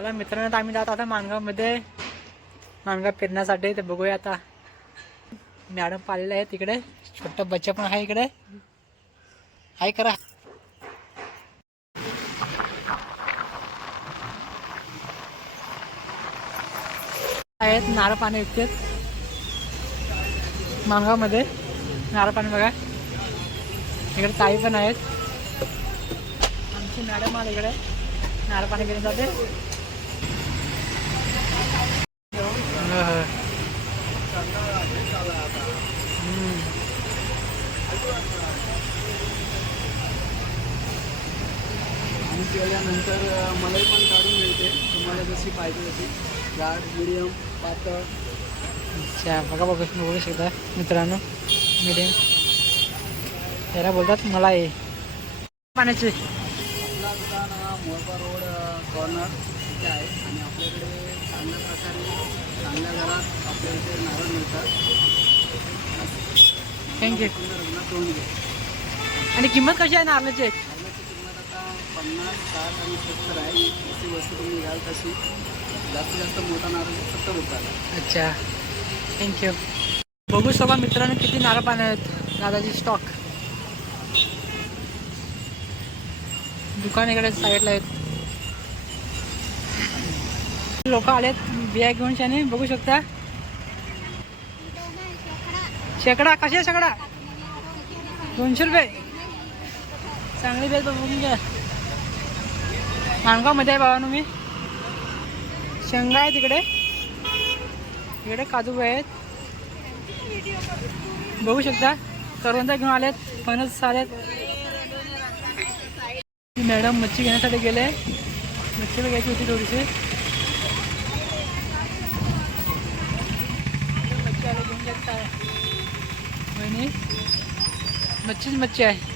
चला मित्रांनो, आम्ही जात आता माणगावमध्ये माणगाव फिरण्यासाठी. ते बघूया आता. मॅडम पाहिलेले आहे तिकडे, छोटा बच्चा पण आहे इकडे. हाय करा. आहेत नारळ पाणी विकतात माणगावमध्ये. नारळ पाणी बघा, इकडे ताई पण आहेत. आमची मॅडम आली इकडे नारळ पाणी घेऊन जाते. आणि केल्यानंतर मलाई पण काढून मिळते तुम्हाला जशी पाहिजे तशी, जाड, मिडियम, पातळ. अच्छा बघा बघू शकता मित्रांनो, मीडियम त्याला बोलतात मलाई पाण्याची. आपला दुकान मोरपा रोड कॉर्नर इथे आहे आणि आपल्याकडे चांगल्या प्रकारे चांगल्या दरात आपल्या इथे नारळ मिळतात. थँक्यू. घेऊन घे. आणि किंमत कशी आहे नारळाची? नारळाची किंमत आता 50, 60 आणि 70 आहे. जशी वस्तू तुम्ही घ्याल तशी. जास्तीत जास्त मोठा नारळ 70 रुपयाला. अच्छा थँक्यू. बघू शकता मित्रांनो किती नारळ पाणी आहेत. दादाची स्टॉक दुकान इकडे साईडला आहेत. लोक आलेत बिया घेऊन शाने. बघू शकता शेकडा. कशी आहे शेकडा? 200 रुपये. चांगली बेल बघून घ्या. माणगावमध्ये आहे बाबा मी. शेंगा आहे तिकडे, इकडे काजू आहेत. बघू शकता करवंदा घेऊन आलेत, फणस आलेत. मॅडम मच्छी घेण्यासाठी गेले. मच्छी घ्यायची होती थोडीशी. मच्छी आले घेऊन घ्यायचं आहे. मच्छी आहे.